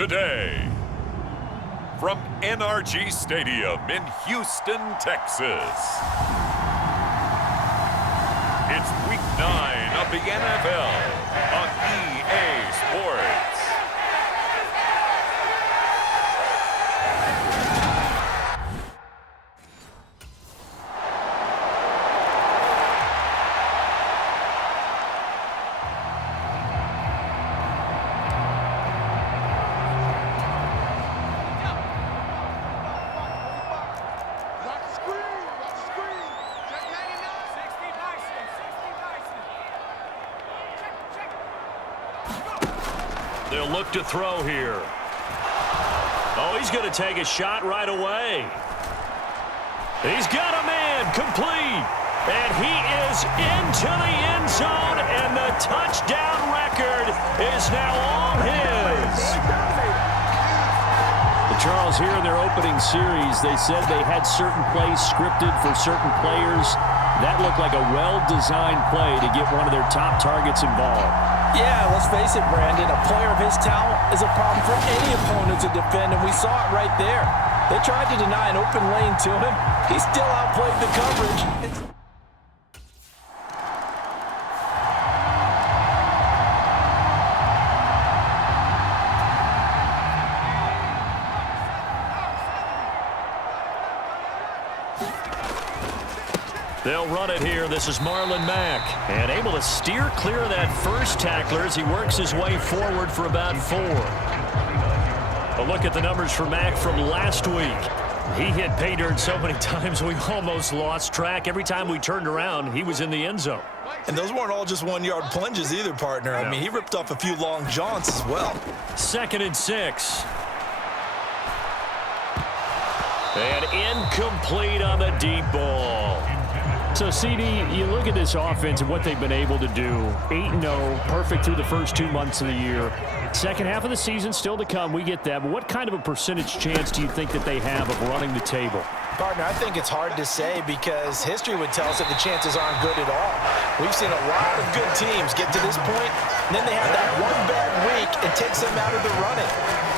today. From NRG Stadium in Houston, Texas. It's Week 9 of the NFL on EA Sports. They'll look to throw here. Oh, he's going to take a shot right away. He's got a man complete. And he is into the end zone, and the touchdown record is now all his. Charles, here in their opening series, they said they had certain plays scripted for certain players. That looked like a well-designed play to get one of their top targets involved. Yeah, let's face it, Brandon. A player of his talent is a problem for any opponent to defend, and we saw it right there. They tried to deny an open lane to him. He still outplayed the coverage. They'll run it here. This is Marlon Mack. And able to steer clear of that first tackler as he works his way forward for about 4. A look at the numbers for Mack from last week. He hit pay dirt so many times we almost lost track. Every time we turned around, he was in the end zone. And those weren't all just 1-yard plunges either, partner. I mean, he ripped off a few long jaunts as well. 2nd and 6. And incomplete on the deep ball. So, CD, you look at this offense and what they've been able to do. 8-0, perfect through the first 2 months of the year. Second half of the season still to come. We get that. But what kind of a percentage chance do you think that they have of running the table? Partner, I think it's hard to say because history would tell us that the chances aren't good at all. We've seen a lot of good teams get to this point, and then they have that one bad week and takes them out of the running.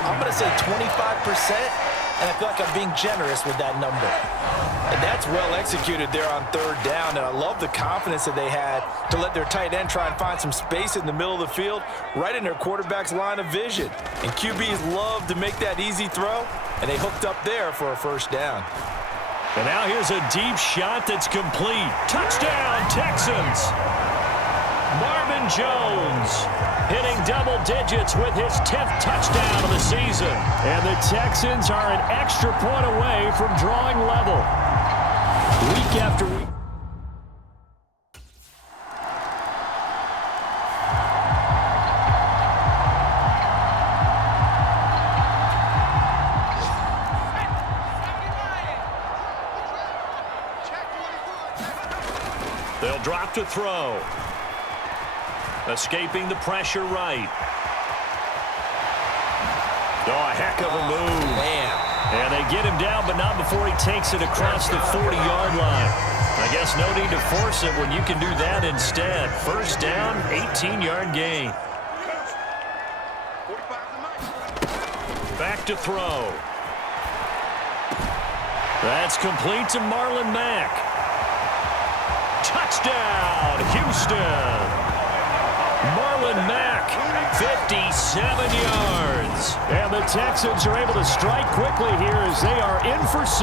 I'm going to say 25%. And I feel like I'm being generous with that number. And that's well executed there on 3rd down. And I love the confidence that they had to let their tight end try and find some space in the middle of the field, right in their quarterback's line of vision. And QBs love to make that easy throw, and they hooked up there for a 1st down. And now here's a deep shot that's complete. Touchdown, Texans! Marvin Jones hitting double digits with his 10th touchdown of the season. And the Texans are an extra point away from drawing level. Week after week. They'll drop to throw. Escaping the pressure right. Oh, a heck of a move. Man. And they get him down, but not before he takes it across the 40-yard line. I guess no need to force it when you can do that instead. 1st down, 18-yard gain. Back to throw. That's complete to Marlon Mack. Touchdown, Houston. Marlon Mack, 57 yards. And the Texans are able to strike quickly here as they are in for 6.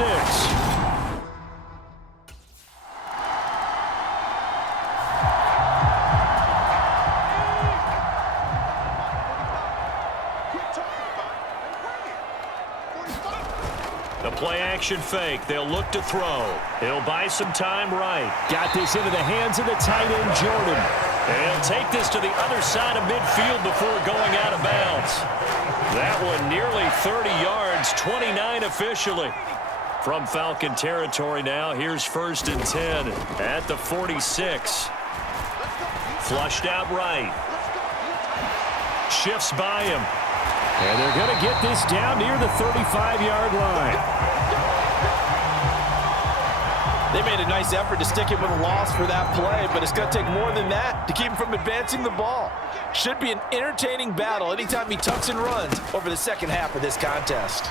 The play-action fake. They'll look to throw. He'll buy some time right. Got this into the hands of the tight end, Jordan. And he'll take this to the other side of midfield before going out of bounds. That one nearly 30 yards, 29 officially. From Falcon territory now, here's 1st and 10 at the 46. Flushed out right. Shifts by him. And they're going to get this down near the 35-yard line. They made a nice effort to stick it with a loss for that play, but it's going to take more than that to keep him from advancing the ball. Should be an entertaining battle anytime he tucks and runs over the second half of this contest.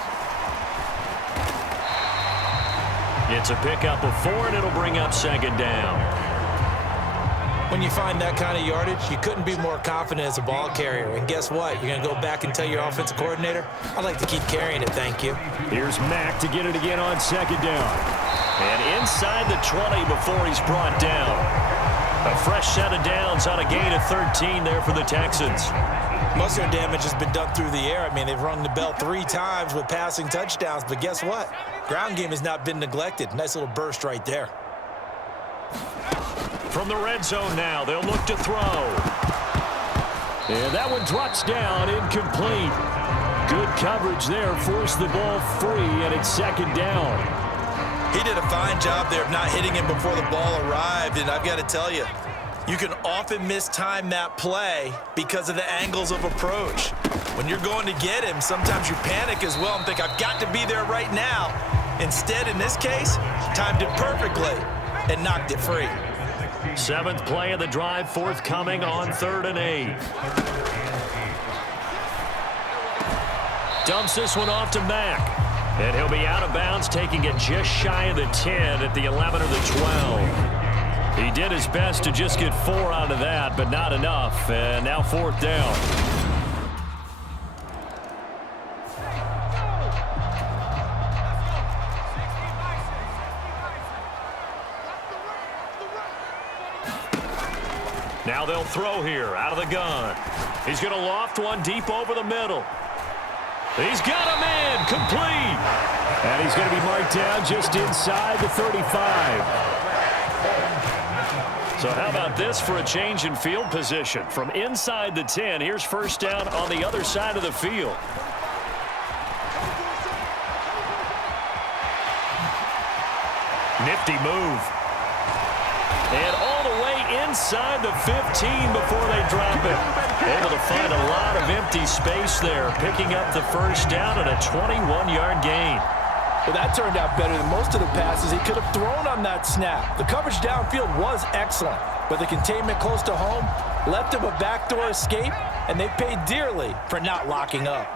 It's a pickup of 4, and it'll bring up second down. When you find that kind of yardage, you couldn't be more confident as a ball carrier. And guess what? You're going to go back and tell your offensive coordinator, I'd like to keep carrying it, thank you. Here's Mack to get it again on second down. And inside the 20 before he's brought down. A fresh set of downs on a gain of 13 there for the Texans. Most of their damage has been done through the air. I mean, they've rung the bell 3 times with passing touchdowns, but guess what? Ground game has not been neglected. Nice little burst right there. From the red zone now, they'll look to throw. And that one drops down, incomplete. Good coverage there, forced the ball free, and it's second down. He did a fine job there of not hitting him before the ball arrived, and I've got to tell you, you can often mistime that play because of the angles of approach. When you're going to get him, sometimes you panic as well and think, I've got to be there right now. Instead, in this case, timed it perfectly and knocked it free. 7th play of the drive, forthcoming on 3rd and 8. Dumps this one off to Mack. And he'll be out of bounds, taking it just shy of the 10 at the 11 or the 12. He did his best to just get 4 out of that, but not enough. And now 4th down. Now they'll throw here out of the gun. He's going to loft one deep over the middle. He's got a man complete. And he's going to be marked down just inside the 35. So how about this for a change in field position? From inside the 10, here's first down on the other side of the field. Nifty move. And all the way inside the 15 before they drop it. Able to find a lot of empty space there, picking up the first down and a 21-yard gain. Well, that turned out better than most of the passes he could have thrown on that snap. The coverage downfield was excellent, but the containment close to home left him a backdoor escape, and they paid dearly for not locking up.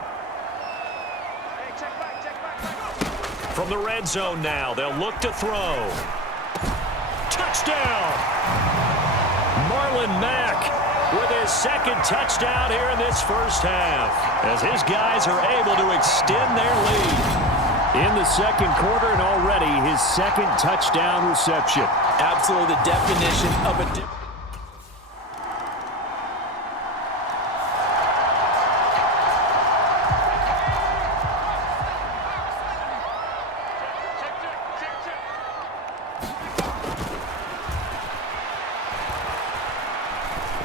From the red zone now, they'll look to throw. Touchdown! Marlon Mack with his second touchdown here in this first half, as his guys are able to extend their lead. In the second quarter, and already his second touchdown reception. Absolutely the definition of a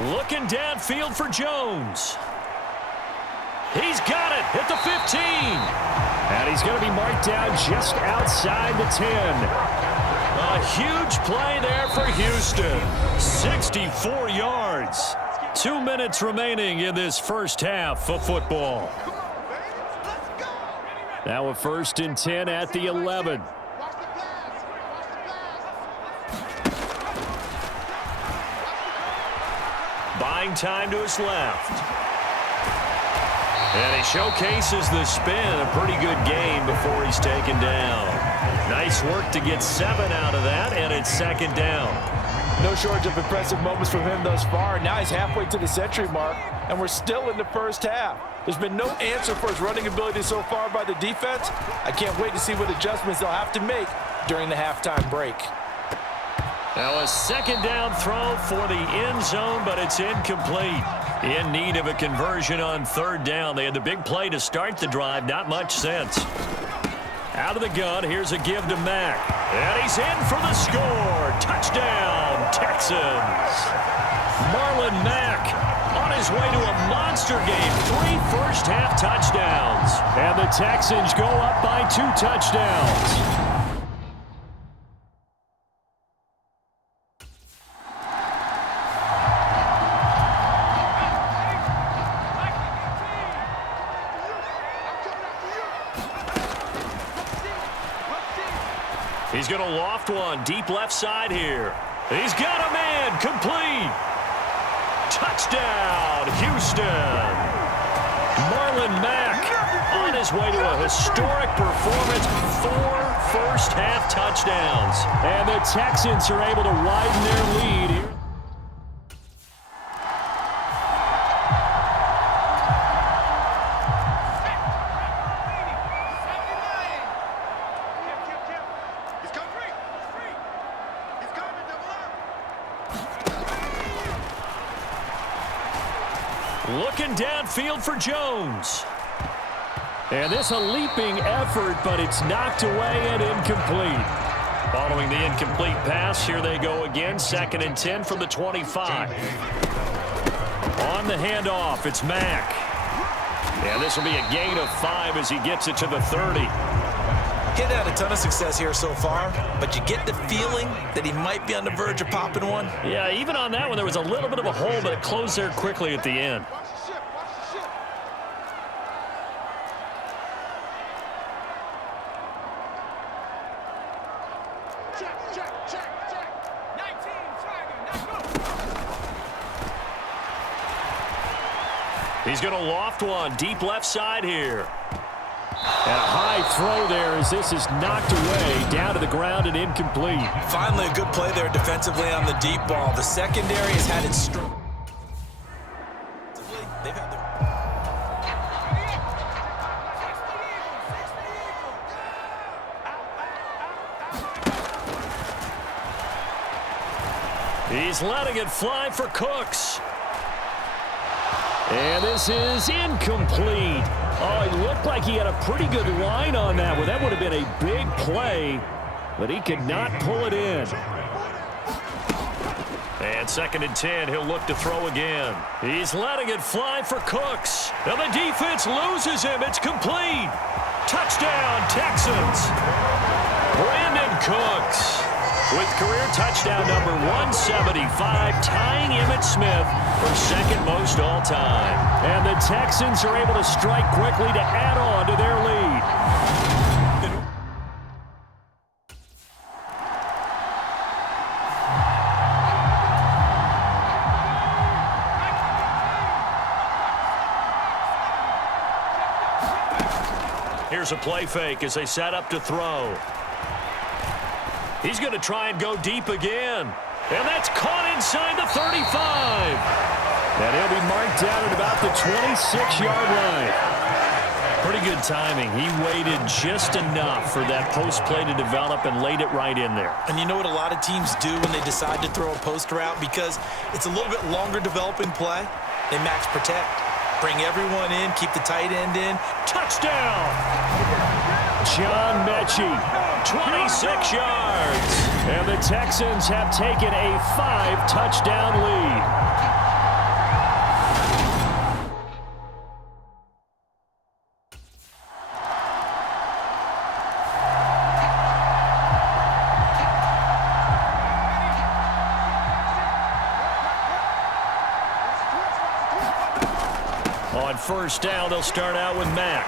Looking downfield for Jones. He's got it at the 15. And he's going to be marked down just outside the 10. A huge play there for Houston. 64 yards. 2 minutes remaining in this first half of football. Now a 1st and 10 at the 11. Buying time to his left. And he showcases the spin. A pretty good game before he's taken down. Nice work to get 7 out of that, and it's second down. No shortage of impressive moments from him thus far. Now he's halfway to the century mark, and we're still in the first half. There's been no answer for his running ability so far by the defense. I can't wait to see what adjustments they'll have to make during the halftime break. Now a second down throw for the end zone, but it's incomplete. In need of a conversion on 3rd down. They had the big play to start the drive. Not much sense. Out of the gun, here's a give to Mack. And he's in for the score. Touchdown, Texans. Marlon Mack on his way to a monster game. 3 first-half touchdowns. And the Texans go up by 2 touchdowns. He's going to loft one deep left side here. He's got a man, complete. Touchdown, Houston. Marlon Mack on his way to a historic performance, 4 first-half touchdowns. And the Texans are able to widen their lead here. Looking downfield for Jones. And this a leaping effort, but it's knocked away and incomplete. Following the incomplete pass, here they go again. 2nd and 10 from the 25. On the handoff, it's Mack. And this will be a gain of 5 as he gets it to the 30. He's had a ton of success here so far, but you get the feeling that he might be on the verge of popping one. Yeah, even on that one, there was a little bit of a hole, but it closed there quickly at the end. He's going to loft one deep left side here. And a high throw there as this is knocked away down to the ground and incomplete. Finally a good play there defensively on the deep ball. The secondary has had it strong. They've had He's letting it fly for Cooks. And this is incomplete. Oh, it looked like he had a pretty good line on that one. That would have been a big play, but he could not pull it in. And 2nd and 10, he'll look to throw again. He's letting it fly for Cooks. Now the defense loses him. It's complete. Touchdown, Texans. Brandon Cooks with career touchdown number 175, tying Emmitt Smith for 2nd most all time. And the Texans are able to strike quickly to add on to their lead. Here's a play fake as they set up to throw. He's going to try and go deep again. And that's caught inside the 35. And he'll be marked down at about the 26-yard line. Pretty good timing. He waited just enough for that post play to develop and laid it right in there. And you know what a lot of teams do when they decide to throw a post route? Because it's a little bit longer developing play. They max protect. Bring everyone in, keep the tight end in. Touchdown! John Mechie, 26 yards. And the Texans have taken a 5-touchdown lead. On 1st down, they'll start out with Mack.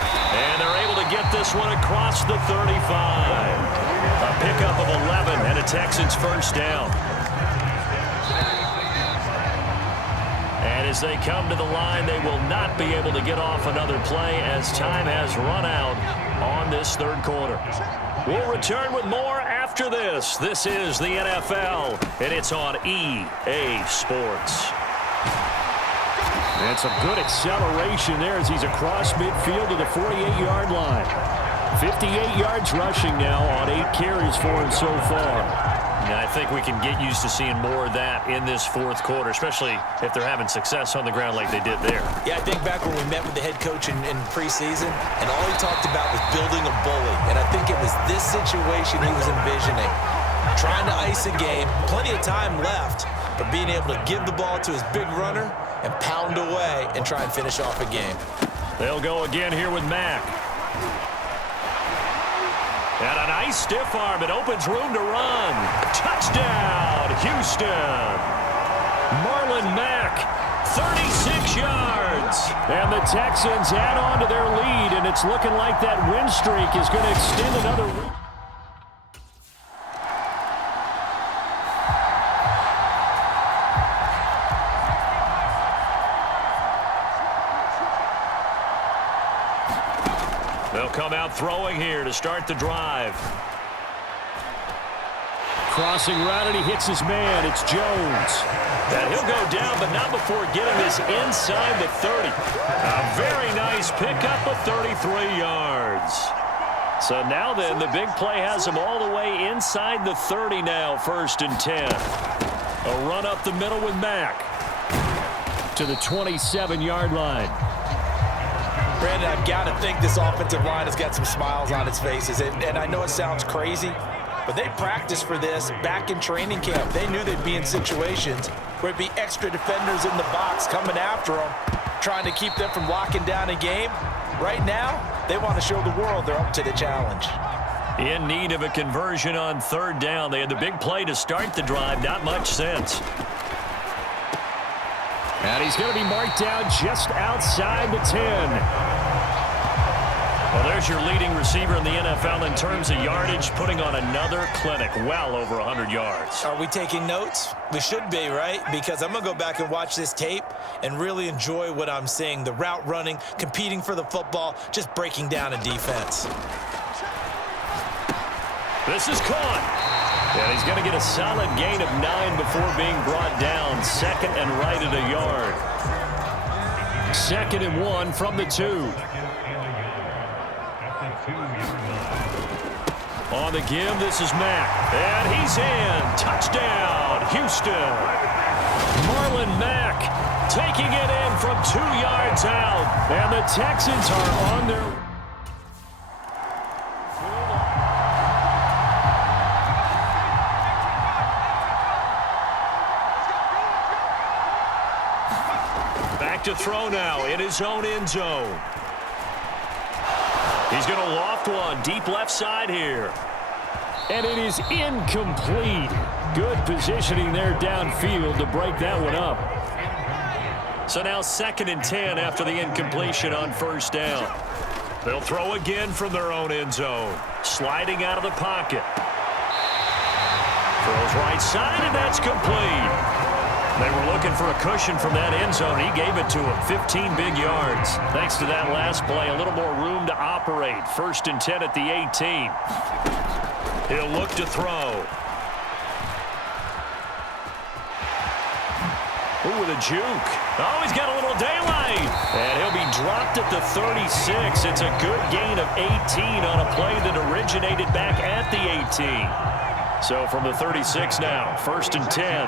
And they're able to get this one across the 35. A pickup of 11 and a Texans 1st down. And as they come to the line, they will not be able to get off another play as time has run out on this 3rd quarter. We'll return with more after this. This is the NFL, and it's on EA Sports. And some good acceleration there as he's across midfield to the 48-yard line. 58 yards rushing now on 8 carries for him so far. And I think we can get used to seeing more of that in this 4th quarter, especially if they're having success on the ground like they did there. Yeah, I think back when we met with the head coach in preseason, and all he talked about was building a bully. And I think it was this situation he was envisioning. Trying to ice a game, plenty of time left, but being able to give the ball to his big runner and pound away and try and finish off a game. They'll go again here with Mack. And a nice stiff arm. It opens room to run. Touchdown, Houston. Marlon Mack, 36 yards. And the Texans add on to their lead, and it's looking like that win streak is going to extend another week. They'll come out throwing here to start the drive. Crossing route, and he hits his man. It's Jones. And he'll go down, but not before getting this inside the 30. A very nice pickup of 33 yards. So now then, the big play has him all the way inside the 30 now, 1st and 10. A run up the middle with Mack to the 27-yard line. Brandon, I've got to think this offensive line has got some smiles on its faces. And I know it sounds crazy, but they practiced for this back in training camp. They knew they'd be in situations where it'd be extra defenders in the box coming after them, trying to keep them from locking down a game. Right now, they want to show the world they're up to the challenge. In need of a conversion on 3rd down. They had the big play to start the drive. Not much sense. And he's going to be marked down just outside the 10. Well, there's your leading receiver in the NFL in terms of yardage, putting on another clinic, well over 100 yards. Are we taking notes? We should be, right? Because I'm going to go back and watch this tape and really enjoy what I'm seeing. The route running, competing for the football, just breaking down a defense. This is caught. And he's going to get a solid gain of 9 before being brought down. 2nd and right at a yard. 2nd and 1 from the 2. On the give, this is Mack. And he's in. Touchdown, Houston. Marlon Mack taking it in from 2 yards out. And the Texans are on their... Back to throw now in his own end zone. He's going to loft one deep left side here. And it is incomplete. Good positioning there downfield to break that one up. So now 2nd and 10 after the incompletion on 1st down. They'll throw again from their own end zone. Sliding out of the pocket. Throws right side, and that's complete. They were looking for a cushion from that end zone. He gave it to him. 15 big yards. Thanks to that last play, a little more room to operate. 1st and 10 at the 18. He'll look to throw. Ooh, with a juke. Oh, he's got a little daylight. And he'll be dropped at the 36. It's a good gain of 18 on a play that originated back at the 18. So from the 36 now, 1st and 10.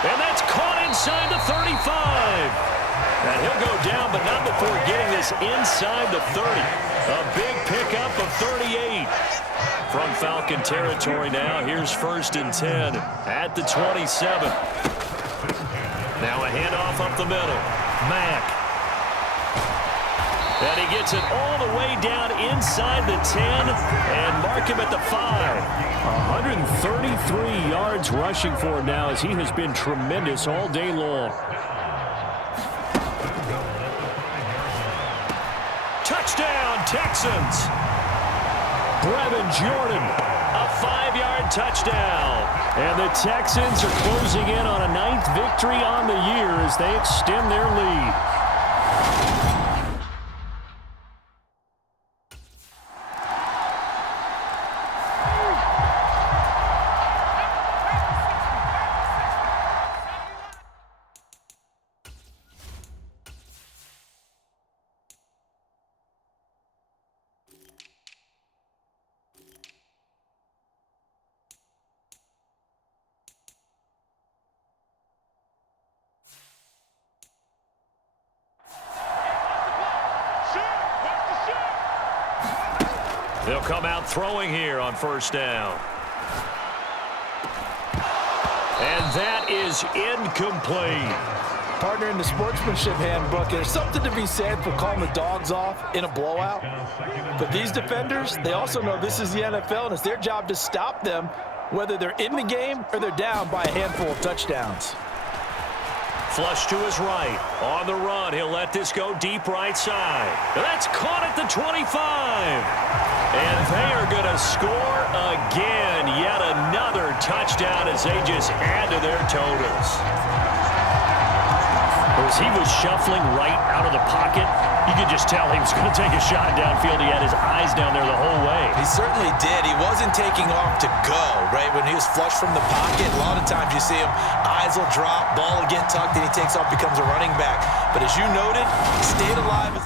And that's caught inside the 35. And he'll go down, but not before getting this inside the 30. A big pickup of 38. From Falcon territory now, here's 1st and 10 at the 27. Now a handoff up the middle. Mack. And he gets it all the way down inside the 10 and mark him at the 5. 133 yards rushing for him now as he has been tremendous all day long. Touchdown, Texans. Brevin Jordan, a 5-yard touchdown. And the Texans are closing in on a 9th victory on the year as they extend their lead. They'll come out throwing here on 1st down. And that is incomplete. Partner, in the sportsmanship handbook, there's something to be said for calling the dogs off in a blowout. But these defenders, they also know this is the NFL, and it's their job to stop them, whether they're in the game or they're down by a handful of touchdowns. Flush to his right. On the run, he'll let this go deep right side. That's caught at the 25. And they are going to score again. Yet another touchdown as they just add to their totals. As he was shuffling right out of the pocket, you could just tell he was going to take a shot downfield. He had his eyes down there the whole way. He certainly did. He wasn't taking off to go, right? When he was flush from the pocket, a lot of times you see him, eyes will drop, ball will get tucked, and he takes off, becomes a running back. But as you noted, he stayed alive.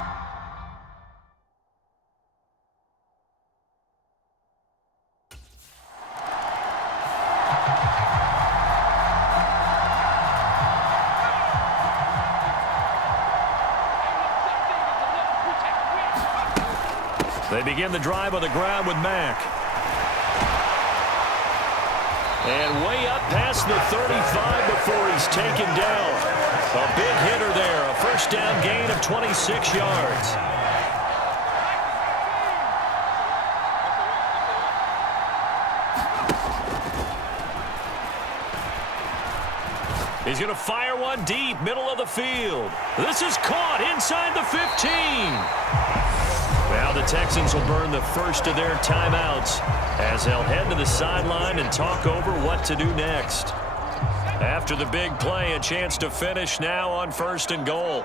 They begin the drive on the ground with Mack. And way up past the 35 before he's taken down. A big hitter there, a first down gain of 26 yards. He's going to fire one deep, middle of the field. This is caught inside the 15. Now the Texans will burn the first of their timeouts as they'll head to the sideline and talk over what to do next. After the big play, a chance to finish now on 1st and goal.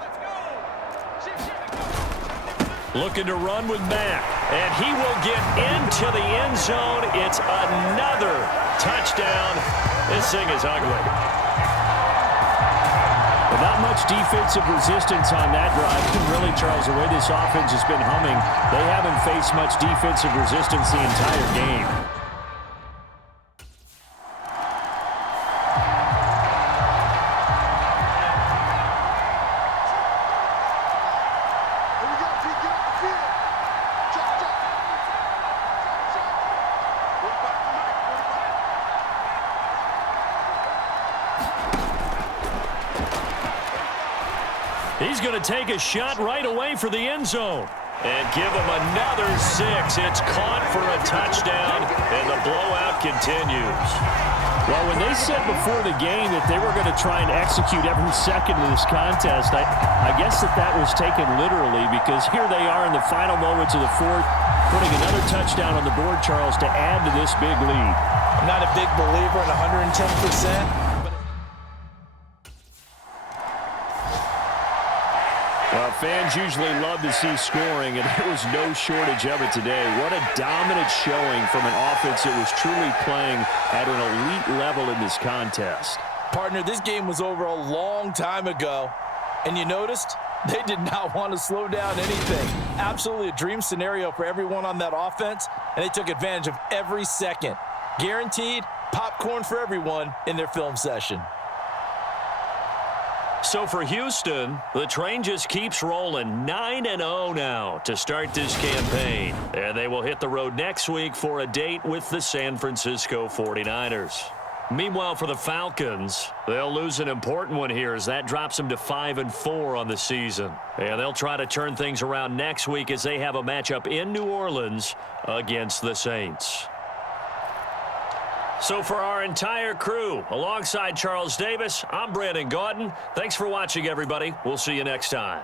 Looking to run with Mack, and he will get into the end zone. It's another touchdown. This thing is ugly. Not much defensive resistance on that drive. And really, Charles, the way this offense has been humming, they haven't faced much defensive resistance the entire game. He's going to take a shot right away for the end zone. And give him another 6. It's caught for a touchdown, and the blowout continues. Well, when they said before the game that they were going to try and execute every second of this contest, I guess that was taken literally, because here they are in the final moments of the fourth, putting another touchdown on the board, Charles, to add to this big lead. I'm not a big believer in 110%. Well, fans usually love to see scoring, and there was no shortage of it today. What a dominant showing from an offense that was truly playing at an elite level in this contest. Partner, this game was over a long time ago, and you noticed they did not want to slow down anything. Absolutely a dream scenario for everyone on that offense, and they took advantage of every second. Guaranteed popcorn for everyone in their film session. So for Houston, the train just keeps rolling. 9-0 now to start this campaign. And they will hit the road next week for a date with the San Francisco 49ers. Meanwhile, for the Falcons, they'll lose an important one here as that drops them to 5-4 on the season. And they'll try to turn things around next week as they have a matchup in New Orleans against the Saints. So for our entire crew, alongside Charles Davis, I'm Brandon Gaudin. Thanks for watching, everybody. We'll see you next time.